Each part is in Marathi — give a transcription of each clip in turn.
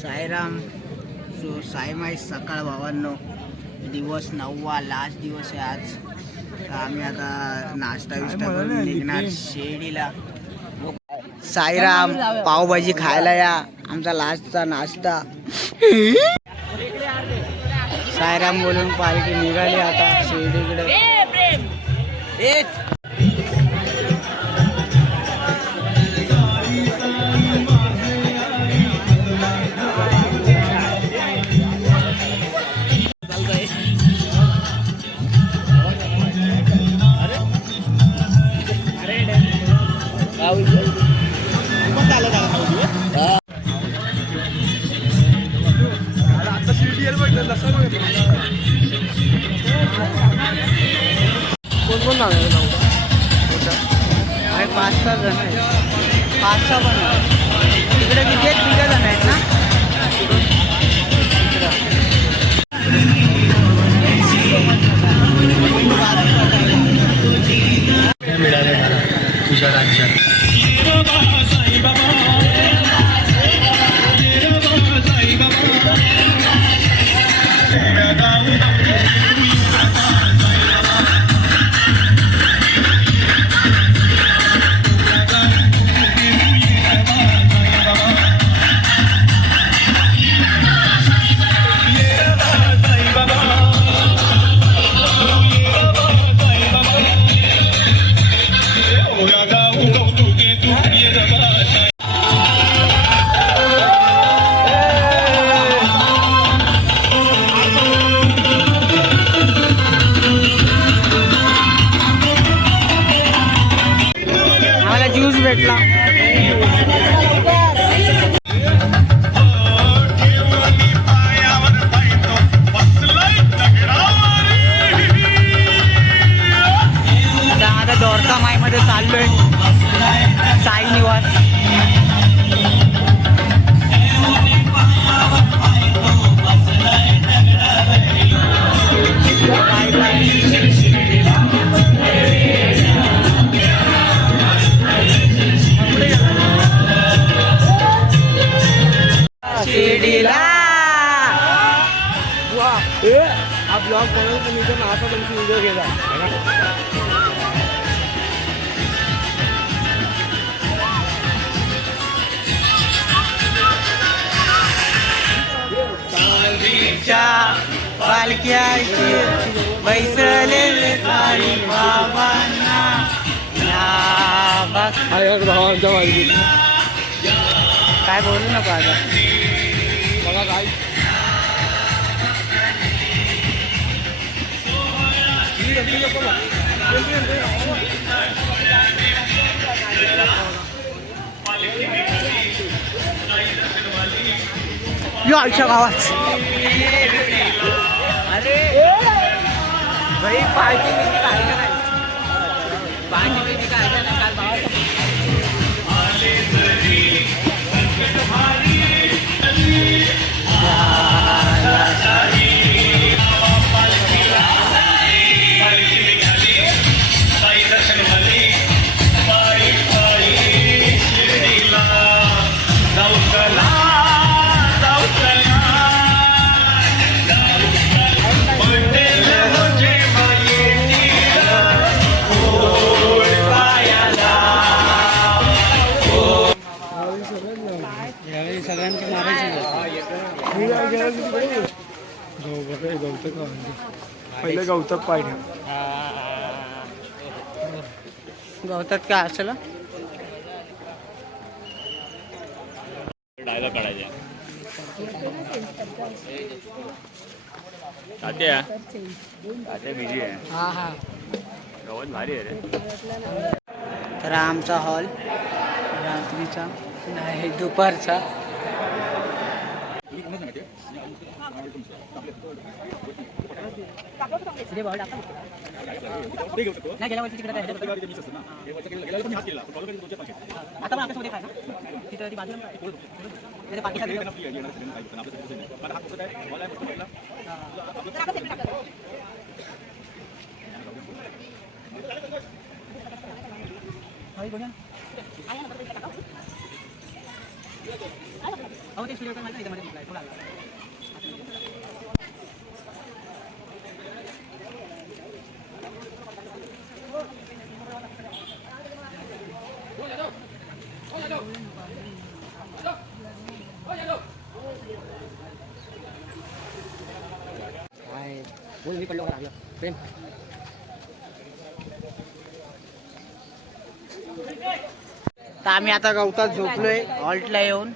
साईराम. सो साईमाई सकाळ भावांनो, दिवस 9वा लास्ट दिवस आहे आज. तर आम्ही आता नाश्ता विष्टा करून निघणार शिर्डीला. साईराम, पावभाजी खायला या, आमचा लास्टचा नाश्ता. साईराम बोलून पालखी निघाली आता शिर्डीकडे. कोण आहे 5-6 जण आहेत. 5-6 पण तिकडे किती आहेत? 3 जण आहेत ना. मिळाले मला तुझ्या राज्यात. ज्यूस भेटला. आता द्वारका माईमध्ये चाललोय. साई निवास. शिर्डीला हा ब्लॉग बनवून तुम्ही तर आता तुमची व्हिडिओ घेता. पालख्याची बैसलेले साई बाबांना भावांच्या पालखी. काय बोलू नका आता. बघा काय आमच्या गावात. अरे भाई पार्टी काय नाही. पार्टी काय नाही. काल भावा सगळ्यांची पहिले गवतक पाय ठेव. गवतात काय असेल. डायलॉग काढायचे. तात्या बिझी आहे. हा हा. गवत भारी आहे रे. तर आमचा हॉल रात्रीचा नाही दुपारचा. गेल्या वर्षी तिकडे आता पण आपल्या काय ना तिथं ती बाजूला पाकिस्तान अहो ते तर आम्ही आता गवतात झोपलोय हॉल्टला येऊन.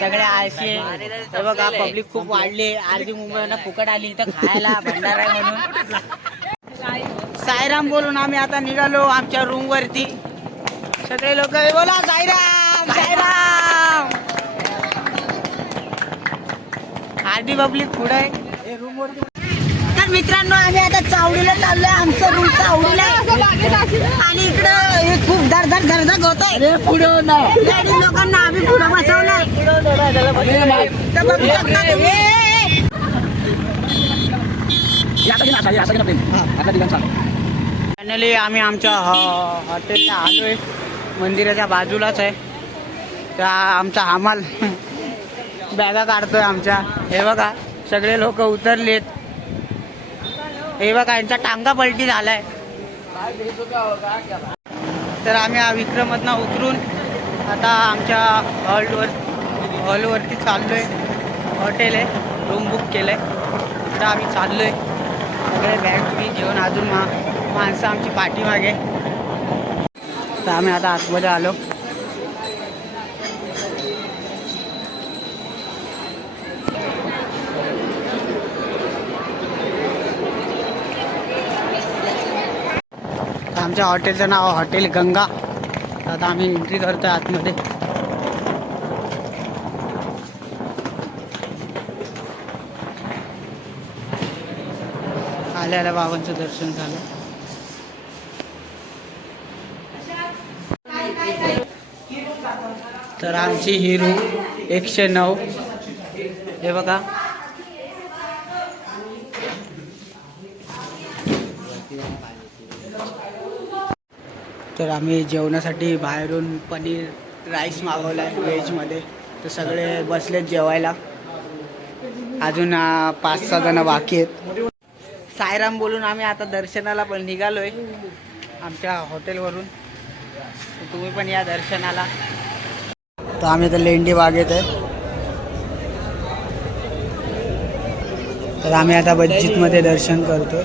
सगळे आळशी हे बघा, पब्लिक खूप वाढली. अर्धी मुंबईवरनं फुकट आली इथं खायला भंडारा आहे म्हणून. साईराम बोलून आम्ही आता निघालो आमच्या रूम वरती. सगळे लोक बोला साईराम साईराम. अर्धी पब्लिक पुढे आहे रूम वरती. तर मित्रांनो आम्ही आता चावडीला चाललोय. आमचं रूम चावडीला आणि इकडं हे खूप धडधड होत आहे. पुढे लोकांना आम्ही पुढे बसवलं. तर बघू शकता फायनली आम्ही आमच्या हॉटेलला आलोय. मंदिराच्या बाजूलाच आहे. त्या आमचा हमाल बॅगा काढतोय आमच्या. हे बघा सगळे लोक उतरलेत. हे बघा यांचा टांगा पलटी झालाय. तर आम्ही विक्रमतनं उतरून आता आमच्या हॉलवरती चाललोय. हॉटेल आहे, रूम बुक केलंय. तर आम्ही चाललोय. सगळे बॅग मी घेऊन अजून माणसं आमची पाठीमागे. तर आम्ही आता आतमध्ये आलो. आमच्या हॉटेलचं नाव हॉटेल गंगा. आता आम्ही एंट्री करतोय आतमध्ये. आल्या बाबांचं दर्शन झालं. तर आमची ही रूम 109. हे बघा तर आम्ही जेवणासाठी बाहेरून पनीर राईस मागवला आहे व्हेजमध्ये. तर सगळे बसलेत जेवायला. अजून 5-6 जण बाकी आहेत. साईराम बोलून आम्ही आता दर्शनाला पण निघालोय आमच्या हॉटेलवरून. तुम्ही पण या दर्शनाला. तर आम्ही तर लेंडी बागेत आहे. तर आम्ही आता बज्जीतमध्ये दर्शन करतोय.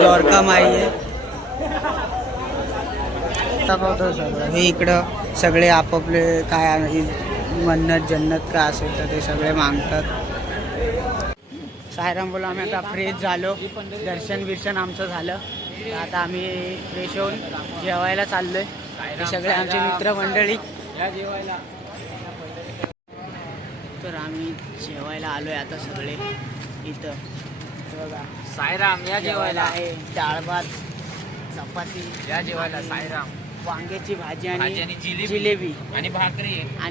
द्वारका माई आहे. हे इकडं सगळे आपापले काय मन्नत जन्नत काय असेल तर ते सगळे मागतात. साईराम बोला आम्ही आता फ्रेश झालो. दर्शन बिर्शन आमचं झालं. आता आम्ही फ्रेश होऊन जेवायला चाललोय. हे सगळे आमचे मित्रमंडळी जेवायला. तर आम्ही जेवायला आलोय आता सगळे इथं. बघा साईराम या जेवायला आहे डाळ भात चपाती या जेवायला साईराम. वांग्याची भाजी आणि भाजी आणि जिलेबी आणि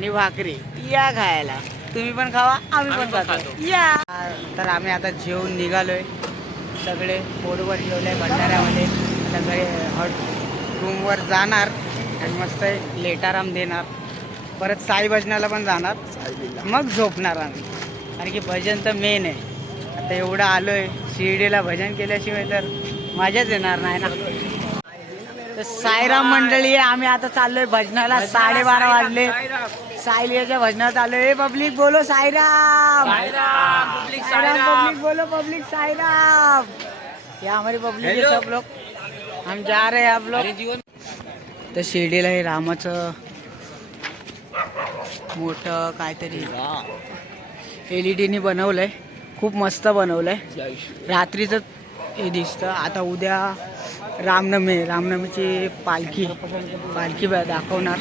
भाकरी या खायला. तुम्ही पण खावा आम्ही पण खातो या. तर आम्ही आता जेवून निघालोय. सगळे पोटभर जेवले भंडाऱ्यामध्ये. आता घरी रूमवर जाणार आणि मस्त लेटाराम देणार. परत साई भजनाला पण जाणार. मग झोपणार आम्ही. कारण की भजन तर मेन आहे. आता एवढं आलोय शिर्डीला भजन केल्याशिवाय तर मजाच येणार नाही ना. तर साईराम मंडळी आम्ही आता चाललोय भजनाला. 12:30 वाजले. साईलियाच्या भजनात चाललोय. पब्लिक बोलो साईराम. पब्लिक बोलो पब्लिक साईराम. या हमारी पब्लिक है सब लोग. हम जा रहे हैं आप लोग. तर शिर्डीला हे रामाचं मोठं काहीतरी LED बनवलंय. खूप मस्त बनवलंय. रात्रीचं हे दिसतं. आता उद्या रामनवमीची पालखी दाखवणार.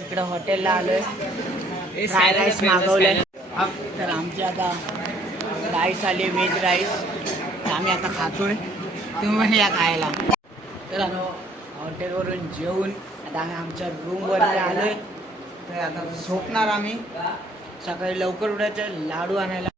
इकडं हॉटेलला आलोय, फ्राय राईस मागवलंय. तर आमची आता राईस आली, व्हेज राईस. आम्ही आता खातोय, तुम्ही पण या खायला. तर हॉटेलवरून जेवून आता आम्ही आमच्या रूमवरती आलोय. तर आता झोपणार आम्ही. सकाळी लवकर उठायचं, लाडू आणायला.